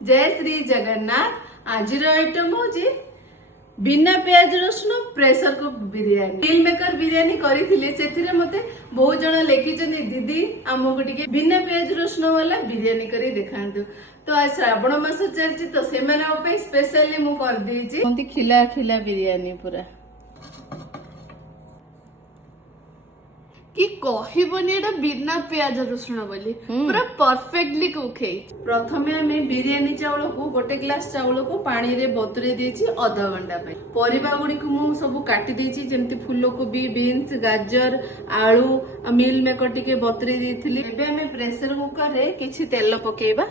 जय श्री जगन्नाथ। आज आइटम हूँ बिना प्याज रसुण प्रेशर कुक बिरियानी मिल मेकर बिरियानी करी से मते बहुत जन लिखी दीदी आमको टिके बिना प्याज रसुण वाला बिरियानी करी देखांतु। तो आज श्रावण मास चलती तो से स्पेशली मु कर देछि खिला खिला बिरियानी पूरा कि कहबनी एटा बिना प्याज रसुण बोली पूरा परफेक्टली कुक है। प्रथमे आमे बिरियानी चावल को गोटे ग्लास चावल को पानी रे बतुरे देछि आधा घंटा पे। परिबा गुडी को मु सब काटी देछि जेमति फूलकोबी बीन्स गाजर आलू मिल मेकर टिके बतुरे देथिली। एबे आमे प्रेशर कुकर रे किछि तेल पकेबा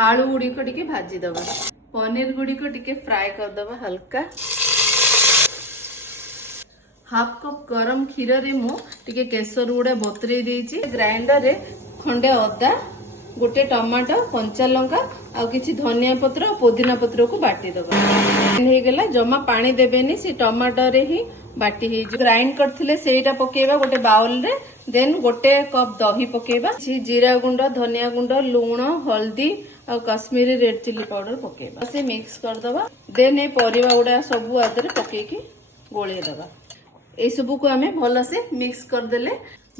आलू गुडी को टिके भाजी दबा पनीर गुडी को टिके फ्राई कर दबा हल्का। हाफ कप गरम क्षीर रे मु टिके केसर गुड़ा बतुरे देछि। ग्राइंडर रे खंडे अदा गोटे टमाटो कंचा लंका आ किछि धनिया पत्र और पुदीना पत्र को बाटी दबा हे गेला। जमा पानी देबेनी से टमाटो रे ही बाटी हे ग्राइंड करथिले सेटा पकेबा गोटे बाउल रे। देन गोटे कप दही पकेबा जीरा गुंड धनिया गुंड लूण हल्दी और कश्मीरी रेड चिली पाउडर पकेबा से मिक्स कर दबा। देन ए परिबा गुडा सब आदरे पकेकी गोळे दबा। ए सबू को आमे भल से मिक्स कर देले।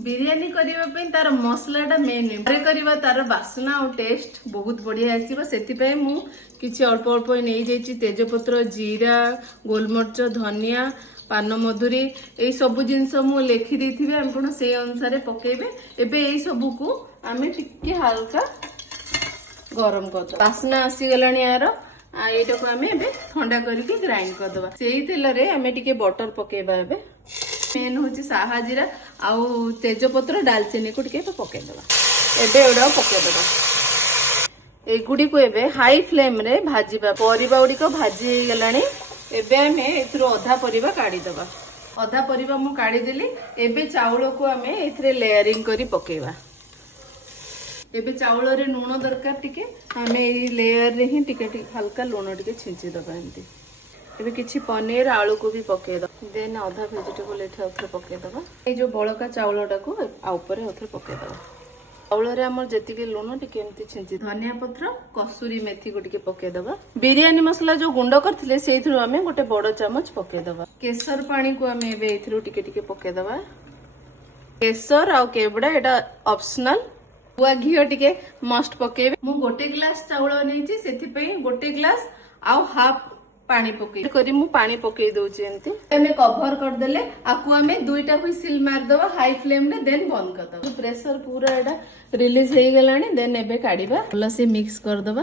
बिरियानी करिबा पे तार मसलाटा मेन करिबा तार बासना और टेस्ट बहुत बढ़िया आसीबा। सेति पे मु किछि अल्प अल्प नै जाइछि तेजपत्र जीरा गोलमर्च धनिया पान मधुरी ए सब जिंस मु लेखि देथिबे आपण से अनुसार पकेबे। एबे ए सब को आमे टिके हल्का गरम कर दो बासना आसी गलानी यार एटा को आमे एबे ठंडा करके ग्राइंड कर दबा। सेही तेल रे आमे टिके बटर पकेबा। एबे मेन होची साहा जीरा आउ तेजपत्र डालचीनी को टिके पके दबा। एबे एडा पके दबा। एगुडी को एबे हाई फ्लेम रे भाजीबा। परिबा गुडी को भाजी गलानी। एबे आमे एथरो आधा परिबा काढी दबा। आधा परिबा मु काढी देली। एबे चावल को आमे एथरे लेयरिंग करी पकेबा। एबे चावल रे लूण दरकार टिके आमे ए लेयर रे ही टिके हल्का लूण टिके छिंची दबा। एंती एबे किछि पनीर आलू को भी पके दबा। देन आधा वेजिटेबल एठे ओथरे पके दबा। ए जो बळका चावलटा को आ ऊपर ओथरे पके दबा। चावल रे हमर जेतिके लूण टिके एंती छिंची धनिया पत्र कसूरी मेथी को टिके पके दबा। बिरियानी मसला जो गुंड करथिले सेइथरो आमे गोटे बड़ चमच पके दबा। केसर पानी को आमे एबे एथरो टिके टिके पके दबा। केसर आ केवड़ा एटा ऑप्शनल। गुआ घी टिके मस्ट पकेबे। मु गोटे ग्लास चावल नैछि सेति पे गोटे ग्लास आउ हाफ पानी पके करी मु पानी पके दोछि। एंती हमें कवर कर देले आकु हमें दुईटा व्हिसिल मार दबा हाई फ्लेम रे। देन बंद कर दबा। प्रेशर पूरा एडा रिलीज हे गलानी। देन एबे काढीबा भल से मिक्स कर दबा।